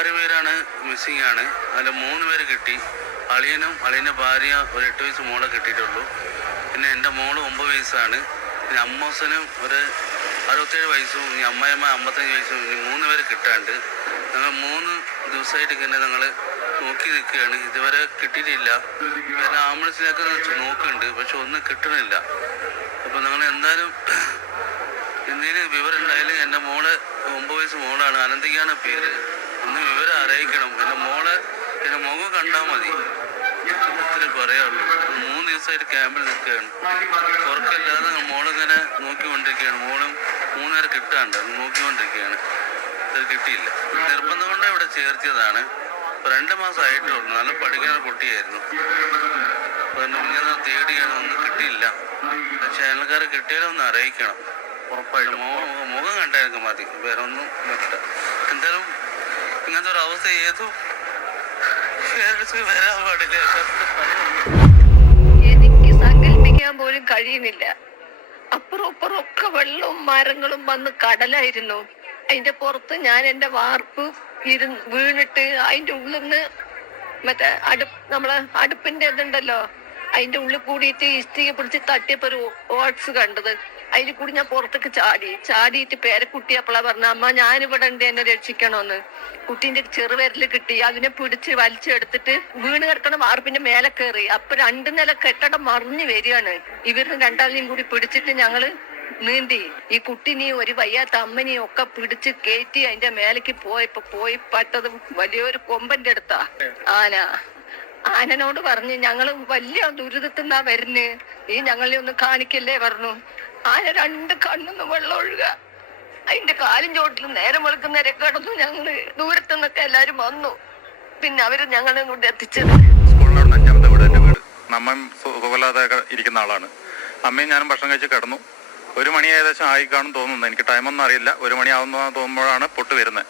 6 പേരാണ് മിസ്സിംഗ് ആണ്. അതിൽ 3 പേര് കിട്ടി. അളിയനും അളിയൻ്റെ ഭാര്യ ഒരു 8 വയസ്സ് മോളെ കിട്ടിയിട്ടുള്ളൂ. പിന്നെ എൻ്റെ മോള് 9 വയസ്സാണ്. പിന്നെ അമ്മോസനും ഒരു 67 വയസ്സും ഈ അമ്മായിയമ്മ 55 വയസ്സും. ഇനി 3 പേര് കിട്ടാണ്ട്. ഞങ്ങൾ 3 ദിവസമായിട്ട് ഇങ്ങനെ ഞങ്ങൾ നോക്കി നിൽക്കുകയാണ്. ഇതുവരെ കിട്ടിയിട്ടില്ല. പിന്നെ ആംബുലൻസിനൊക്കെ നോക്കുന്നുണ്ട്, പക്ഷെ ഒന്നും കിട്ടണില്ല. അപ്പോൾ ഞങ്ങൾ എന്തായാലും എന്തെങ്കിലും വിവരം ഉണ്ടായാലും എൻ്റെ മോള് 9 വയസ്സ് മോളാണ്, അനന്തികയാണ് പേര്. ഒന്ന് വിവരം അറിയിക്കണം. എൻ്റെ മുഖം കണ്ടാൽ മതി. ഒത്തിരി പറയാനുള്ളൂ. 3 ദിവസമായിട്ട് ക്യാമ്പിൽ നിൽക്കുകയാണ്. ഉറക്കമില്ലാതെ മോളിങ്ങനെ നോക്കിക്കൊണ്ടിരിക്കുകയാണ്. മോളും 3 പേരെ കിട്ടാണ്ട് നോക്കിക്കൊണ്ടിരിക്കുകയാണ്. ഇത് കിട്ടിയില്ല. നിർബന്ധം കൊണ്ട് ഇവിടെ ചേർത്തിയതാണ്. 2 മാസം ആയിട്ടുള്ളൂ. നല്ല പഠിക്കുന്ന കുട്ടിയായിരുന്നു. ഇങ്ങനെ തേടിയാണ്, ഒന്നും കിട്ടിയില്ല. പക്ഷെ അയൽക്കാരെ കിട്ടിയാലൊന്ന് അറിയിക്കണം ഉറപ്പായിട്ടും. മുഖം കണ്ടായിരിക്കും മതി, വേറെ ഒന്നും പറ്റില്ല. എന്തായാലും ഇങ്ങനത്തെ ഒരു അവസ്ഥ ഏതും വരാൻ പാടില്ല. എനിക്ക് സങ്കല്പിക്കാൻ പോലും കഴിയുന്നില്ല. അപ്പുറം ഇപ്പുറം ഒക്കെ വെള്ളവും മരങ്ങളും വന്ന് കടലായിരുന്നു. അതിന്റെ പുറത്ത് ഞാൻ എന്റെ വാർപ്പ് വീണിട്ട് അതിന്റെ ഉള്ളിൽ നിന്ന് മറ്റേ നമ്മളെ അടുപ്പിന്റെ ഇതുണ്ടല്ലോ, അതിന്റെ ഉള്ളിൽ കൂടിയിട്ട് ഇഷ്ടിക പിടിച്ച് തട്ടിയപ്പോ ഒരു ഓട്സ് കണ്ടത്. അതിൽ കൂടി ഞാൻ പുറത്തേക്ക് ചാടിയിട്ട് പേരക്കുട്ടി അപ്പളാ പറഞ്ഞ, അമ്മ ഞാനിവിടെ ഉണ്ട്, എന്നെ രക്ഷിക്കണോന്ന്. കുട്ടീന്റെ ചെറുവിരല് കിട്ടി. അതിനെ പിടിച്ച് വലിച്ചെടുത്തിട്ട് വീണ് കിടക്കണ വാർപ്പിന്റെ മേലെ കയറി. അപ്പൊ 2 നില കെട്ടിടം മറിഞ്ഞു വരികയാണ്. ഇവര് 2 കൂടി പിടിച്ചിട്ട് ഞങ്ങള് നീന്തി ഈ കുട്ടിനെയും ഒരു വയ്യാത്ത അമ്മനെയും ഒക്കെ പിടിച്ച് കയറ്റി അതിന്റെ മേലേക്ക് പോയി പറ്റത് വലിയൊരു കൊമ്പന്റെ അടുത്താ ആനനോട് പറഞ്ഞ് ഞങ്ങള് വലിയ ദുരിതത്തിന്നാ വരുന്ന്, ഈ ഞങ്ങളെ ഒന്ന് കാണിക്കല്ലേ പറഞ്ഞു. ആന 2 കണ്ണൊന്ന് വെള്ളം ഒഴുക. അതിന്റെ കാലും ചോട്ടിൽ നേരം വെളുക്കുന്നവരെ കിടന്നു. ഞങ്ങള് ദൂരത്തു നിന്നൊക്കെ എല്ലാരും വന്നു. പിന്നെ അവര് ഞങ്ങളെ കൊണ്ട് എത്തിച്ചത്. സ്കൂളിനോട് 5ാമത്തെ വീട് എൻ്റെ വീട്. അമ്മയും സുഖമില്ലാതെ ഇരിക്കുന്ന ആളാണ്. അമ്മയും ഞാനും ഭക്ഷണം കഴിച്ച് കിടന്നു. 1 മണി ഏകദേശം ആയി കാണും തോന്നുന്നു. എനിക്ക് ടൈമൊന്നും അറിയില്ല. 1 മണിയാവുന്ന തോന്നുമ്പോഴാണ് പൊട്ട് വരുന്നത്.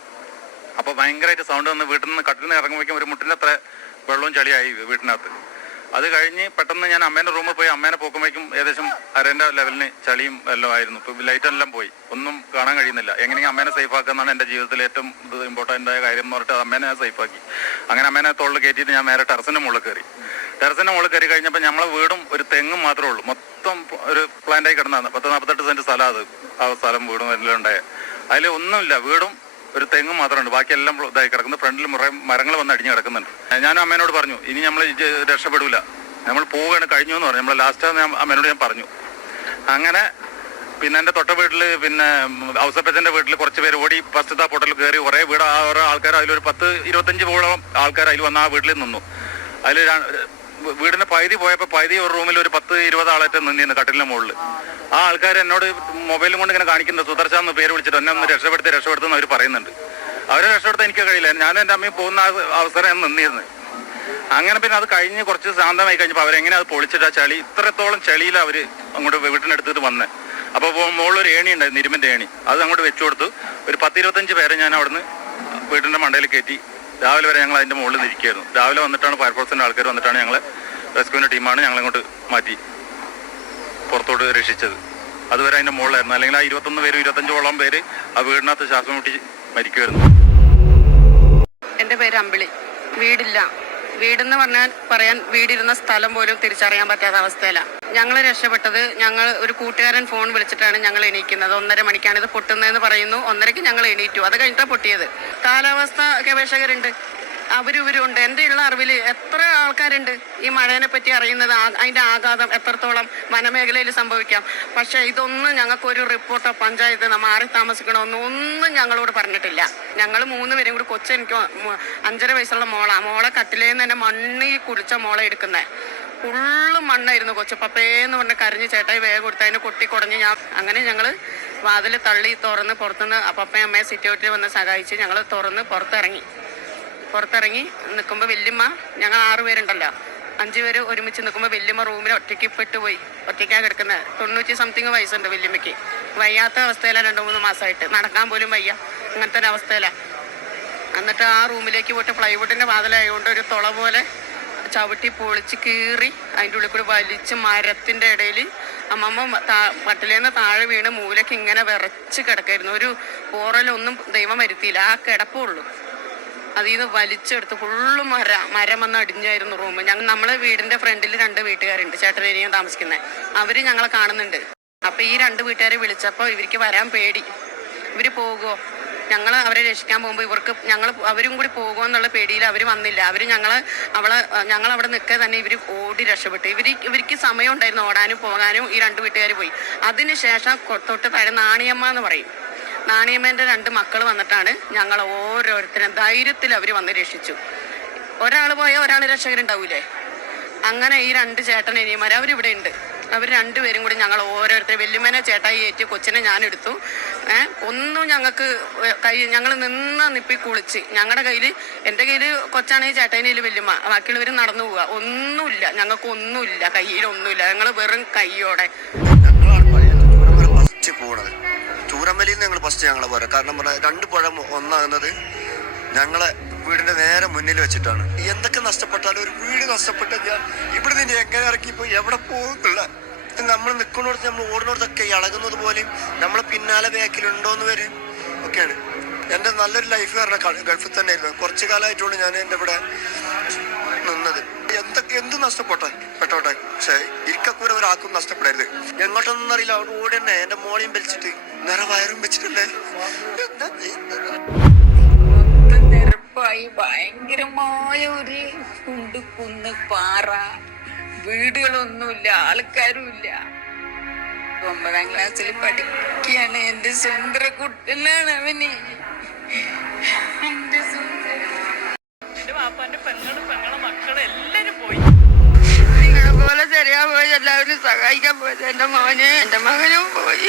അപ്പോൾ ഭയങ്കരമായിട്ട് സൗണ്ട് വന്ന് വീട്ടിൽ നിന്ന് കട്ടിൽ നിന്ന് ഇറങ്ങുമ്പോഴേക്കും ഒരു മുട്ടിൻ്റെ അത്ര വെള്ളവും ചളിയായി വീട്ടിനകത്ത്. അത് കഴിഞ്ഞ് പെട്ടെന്ന് ഞാൻ അമ്മേൻ്റെ റൂമിൽ പോയി അമ്മേനെ പോക്കുമ്പോഴേക്കും ഏകദേശം അരേൻ്റെ ലെവലിന് ചളിയും എല്ലാം ആയിരുന്നു. ഇപ്പോൾ ലൈറ്റെല്ലാം പോയി, ഒന്നും കാണാൻ കഴിയുന്നില്ല. എങ്ങനെയെങ്കിലും അമ്മേനെ സേഫ് ആക്കുന്നതാണ് എൻ്റെ ജീവിതത്തിൽ ഏറ്റവും ഇമ്പോർട്ടൻ്റ് ആയ കാര്യം എന്ന് പറഞ്ഞിട്ട് അമ്മേനെ ഞാൻ സേഫാക്കി. അങ്ങനെ അമ്മേനെ തോളിൽ കയറ്റിയിട്ട് ഞാൻ നേരെ ടെറസിൻ്റെ മുകളിൽ കയറി. ടെറസിൻ്റെ മുകളിൽ കയറി കഴിഞ്ഞപ്പോൾ നമ്മളെ വീടും ഒരു തെങ്ങും മാത്രമേ ഉള്ളൂ. മൊത്തം ഒരു പ്ലാന്റായി കിടന്നതാണ്. 10-48 സെൻറ്റ് സ്ഥലം അത്. ആ സ്ഥലം വീടും എല്ലാം ഉണ്ടായ അതിൽ ഒന്നുമില്ല. വീടും ഒരു തെങ്ങും മാത്രമുണ്ട്. ബാക്കിയെല്ലാം ഇതായി കിടക്കുന്നത്. ഫ്രണ്ടിൽ മരങ്ങൾ വന്ന് അടിഞ്ഞ് കിടക്കുന്നുണ്ട്. ഞാനും അമ്മേനോട് പറഞ്ഞു, ഇനി നമ്മൾ രക്ഷപ്പെടില്ല, നമ്മൾ പോവുകയാണ്, കഴിഞ്ഞു എന്ന് പറഞ്ഞു. നമ്മൾ ലാസ്റ്റ് അമ്മേനോട് ഞാൻ പറഞ്ഞു. അങ്ങനെ പിന്നെ എൻ്റെ തൊട്ട വീട്ടിൽ, പിന്നെ ഔസപ്പച്ചൻ്റെ വീട്ടിൽ കുറച്ച് പേര് ഓടി ഫസ്റ്റത്തെ പൊട്ടൽ കയറി. കുറേ വീട് ഓരോ ആൾക്കാർ, അതിലൊരു 10-25 ആൾക്കാർ അതിൽ വന്ന് ആ വീട്ടിൽ നിന്നു. അതിൽ വീടിൻ്റെ പകുതി പോയപ്പോൾ പകുതി ഒരു റൂമിൽ ഒരു 10-20 ആളായിട്ട് നിന്നിരുന്നു കട്ടിലിൻ്റെ മുകളിൽ. ആ ആൾക്കാർ എന്നോട് മൊബൈലും കൊണ്ട് ഇങ്ങനെ കാണിക്കുന്നത് സുദർശ എന്ന് പേര് വിളിച്ചിട്ട് എന്നെ ഒന്ന് രക്ഷപ്പെടുത്തുന്ന അവർ പറയുന്നുണ്ട്. അവരെ രക്ഷപ്പെടുത്താൻ എനിക്ക് കഴിയില്ല. ഞാനും എൻ്റെ അമ്മയും പോകുന്ന അവസരം നിന്നിരുന്നത്. അങ്ങനെ പിന്നെ അത് കഴിഞ്ഞ് കുറച്ച് ശാന്തമായി കഴിഞ്ഞപ്പോൾ അവരെങ്ങനെ അത് പൊളിച്ചിട്ട് ആ ചളി, ഇത്രത്തോളം ചളിയിൽ അവർ അങ്ങോട്ട് വീട്ടിനെടുത്തിട്ട് വന്നത്. അപ്പോൾ മുകളിലൊരു ഏണി ഉണ്ടായിരുന്നു, ഇരുമ്പിൻ്റെ ഏണി. അത് അങ്ങോട്ട് വെച്ചു കൊടുത്തു. ഒരു 10-25 പേരെ ഞാൻ അവിടുന്ന് വീട്ടിൻ്റെ മണ്ടയിൽ കയറ്റി. രാവിലെ വരെ ഞങ്ങൾ അതിൻ്റെ മുകളിൽ നിൽക്കുകയായിരുന്നു. രാവിലെ വന്നിട്ടാണ് ഫയർഫോഴ്സിൻ്റെ ആൾക്കാർ വന്നിട്ടാണ് ഞങ്ങളെ റെസ്ക്യൂവിൻ്റെ ടീമാണ് ഞങ്ങളങ്ങോട്ട് മാറ്റി പുറത്തോട്ട് രക്ഷിച്ചത്. അതുവരെ അതിൻ്റെ മുകളിലായിരുന്നു. അല്ലെങ്കിൽ ആ 21 പേര് 25ഓളം പേര് ആ വീടിനകത്ത് ശ്വാസം മുട്ടി മരിക്കുമായിരുന്നു. എൻ്റെ പേര് അമ്പിളി. വീടില്ല. വീടെന്ന് പറയാൻ വീടിരുന്ന സ്ഥലം പോലും തിരിച്ചറിയാൻ പറ്റാത്ത അവസ്ഥയിലാണ് ഞങ്ങൾ രക്ഷപ്പെട്ടത്. ഞങ്ങൾ ഒരു കൂട്ടുകാരൻ ഫോൺ വിളിച്ചിട്ടാണ് ഞങ്ങൾ എണീക്കുന്നത്. 1:30 മണിക്കാണ് ഇത് പൊട്ടുന്നതെന്ന് പറയുന്നു. 1:30ക്ക് ഞങ്ങൾ എണീറ്റു. അത് കഴിഞ്ഞിട്ടാണ് പൊട്ടിയത്. കാലാവസ്ഥ ഗവേഷകരുണ്ട്, അവരിവരുണ്ട്. എൻ്റെ ഉള്ള അറിവിൽ എത്ര ആൾക്കാരുണ്ട് ഈ മഴേനെ പറ്റി അറിയുന്നത്, അതിൻ്റെ ആഘാതം എത്രത്തോളം വനമേഖലയിൽ സംഭവിക്കാം. പക്ഷേ ഇതൊന്നും ഞങ്ങൾക്കൊരു റിപ്പോർട്ടോ പഞ്ചായത്ത് മാറി താമസിക്കണമെന്നോ ഒന്നും ഞങ്ങളോട് പറഞ്ഞിട്ടില്ല. ഞങ്ങൾ 3 പേരും കൂടി എനിക്ക് 5.5 വയസ്സുള്ള മോളെ കട്ടിലേന്ന് തന്നെ മണ്ണിൽ കുളിച്ച മോളെ എടുക്കുന്നത്. ഫുള്ള് മണ്ണായിരുന്നു. പപ്പേന്ന് പറഞ്ഞ കരഞ്ഞ് ചേട്ടായി വേഗം കൊടുത്ത് അതിനെ കൊട്ടിക്കുടഞ്ഞ് അങ്ങനെ ഞങ്ങൾ വാതിൽ തള്ളി തുറന്ന് പുറത്തുനിന്ന് പപ്പയും അമ്മയെ സിറ്റൗട്ടിൽ വന്ന് സഹായിച്ച് ഞങ്ങൾ തുറന്ന് പുറത്തിറങ്ങി നിൽക്കുമ്പോൾ വല്യമ്മ, ഞങ്ങൾ 6 പേരുണ്ടല്ലോ, 5 പേര് ഒരുമിച്ച് നിൽക്കുമ്പോൾ വല്യമ്മ റൂമിൽ ഒറ്റയ്ക്ക് പെട്ടുപോയി. ഒറ്റയ്ക്കാണ് കിടക്കുന്നത്. 90 സംതിങ് വയസ്സുണ്ട് വല്യമ്മയ്ക്ക്. വയ്യാത്ത അവസ്ഥയിലാണ് 2-3 മാസമായിട്ട്. നടക്കാൻ പോലും വയ്യ. അങ്ങനത്തെ ഒരു അവസ്ഥയിലാണ്. എന്നിട്ട് ആ റൂമിലേക്ക് പോയിട്ട് പ്ലൈവുഡിൻ്റെ വാതിലായതുകൊണ്ട് ഒരു തുള പോലെ ചവിട്ടി പൊളിച്ച് കീറി അതിൻ്റെ ഉള്ളിൽ കൂടി വലിച്ച് മരത്തിൻ്റെ ഇടയിൽ അമ്മമ്മ പട്ടിലേന്ന് താഴെ വീണ് മൂലയ്ക്ക് ഇങ്ങനെ വിറച്ച് കിടക്കായിരുന്നു. ഒരു പോറലൊന്നും ദൈവം വരുത്തിയില്ല. ആ കിടപ്പുള്ളൂ. അതിൽ നിന്ന് വലിച്ചെടുത്ത് ഫുള്ള് മരം വന്ന് അടിഞ്ഞായിരുന്നു റൂം. നമ്മളെ വീടിന്റെ ഫ്രണ്ടിൽ 2 വീട്ടുകാരുണ്ട്, ചേട്ടനെയും താമസിക്കുന്നത്. അവര് ഞങ്ങളെ കാണുന്നുണ്ട്. അപ്പൊ ഈ 2 വീട്ടുകാരെ വിളിച്ചപ്പോൾ ഇവർക്ക് വരാൻ പേടി. ഇവര് പോകുമോ, അവരെ രക്ഷിക്കാൻ പോകുമ്പോൾ അവരും കൂടി പോകുമോ എന്നുള്ള പേടിയിൽ അവർ വന്നില്ല. ഞങ്ങൾ അവിടെ നിൽക്കുക തന്നെ ഇവർ ഓടി രക്ഷപ്പെട്ടു. ഇവർക്ക് സമയം ഉണ്ടായിരുന്നു ഓടാനും പോകാനും. ഈ 2 വീട്ടുകാർ പോയി. അതിനുശേഷം തൊട്ട് താഴെ നാണിയമ്മ എന്ന് പറയും, നാണിയമ്മേൻ്റെ 2 മക്കൾ വന്നിട്ടാണ് ഞങ്ങൾ ഓരോരുത്തരും ധൈര്യത്തിൽ അവർ വന്ന് രക്ഷിച്ചു. ഒരാൾ പോയാൽ ഒരാൾ രക്ഷകരുണ്ടാവൂലേ, അങ്ങനെ ഈ 2 ചേട്ടനനിയന്മാർ അവരിവിടെ ഉണ്ട്. അവർ 2 പേരും കൂടി ഞങ്ങൾ ഓരോരുത്തർ വല്യമ്മേനെ ചേട്ടായി ഏറ്റി, കൊച്ചിനെ ഞാനെടുത്തു. ഒന്നും ഞങ്ങൾക്ക് ഞങ്ങൾ നിപ്പി കുളിച്ച്, ഞങ്ങളുടെ കയ്യിൽ, എൻ്റെ കയ്യിൽ കൊച്ചാണെങ്കിൽ ചേട്ടായിൻ്റെ കയ്യിൽ വല്യമ്മ, ബാക്കിയുള്ളവർ നടന്നു പോവുക. ഒന്നുമില്ല, ഞങ്ങൾക്കൊന്നുമില്ല, കയ്യിലൊന്നുമില്ല. ഞങ്ങൾ വെറും കയ്യോടെ. ചൂരമലയിൽ നിന്ന് ഞങ്ങൾ ഫസ്റ്റ് ഞങ്ങളെ പോരാ. കാരണം പറഞ്ഞാൽ 2 പുഴ ഒന്നാകുന്നത് ഞങ്ങളെ വീടിന്റെ നേരെ മുന്നിൽ വെച്ചിട്ടാണ്. എന്തൊക്കെ നഷ്ടപ്പെട്ടാലും ഒരു വീട് നഷ്ടപ്പെട്ടാൽ ഞാൻ ഇവിടെ നിന്ന് എങ്ങനെ ഇറക്കിപ്പോ എവിടെ പോകുന്നില്ല. നമ്മൾ നിൽക്കുന്നിടത്ത് നമ്മൾ ഓടുന്നിടത്തൊക്കെ ഇളകുന്നത് പോലെയും നമ്മളെ പിന്നാലെ ബാക്കിലുണ്ടോന്ന് വരും ഒക്കെയാണ്. എൻ്റെ നല്ലൊരു ലൈഫ് കാരണം ഗൾഫിൽ തന്നെ ആയിരുന്നു. കുറച്ചു കാലമായിട്ടാണ് ഞാൻ എൻ്റെ ഇവിടെ നിന്നത്. എന്ത് പെട്ടോട്ടെ, പക്ഷേ ഇരിക്കൂര ഒരാൾക്കും നഷ്ടപ്പെടരുത്. എങ്ങോട്ടൊന്നും അറിയില്ല, അവിടെ ഓടി തന്നെ എൻ്റെ മോളെയും വലിച്ചിട്ട് നിറ വയറും വെച്ചിട്ടല്ലേ. ഭയങ്കരമായ ഒരു കുന്ന് പാറ, വീടുകളൊന്നുമില്ല, ആൾക്കാരുമില്ല. 9ാം ക്ലാസ്സിൽ പഠിക്കുകയാണ്. എന്റെ സുന്ദര കുട്ടനാണ് അവന്. എന്റെ വാപ്പാന്റെ പെങ്ങളെ മക്കളെ എല്ലാരും പോയി. നിങ്ങളെ പോലെ ശരിയാ പോയി എല്ലാവരും സഹായിക്കാൻ പോയത്. എൻ്റെ മകനും പോയി.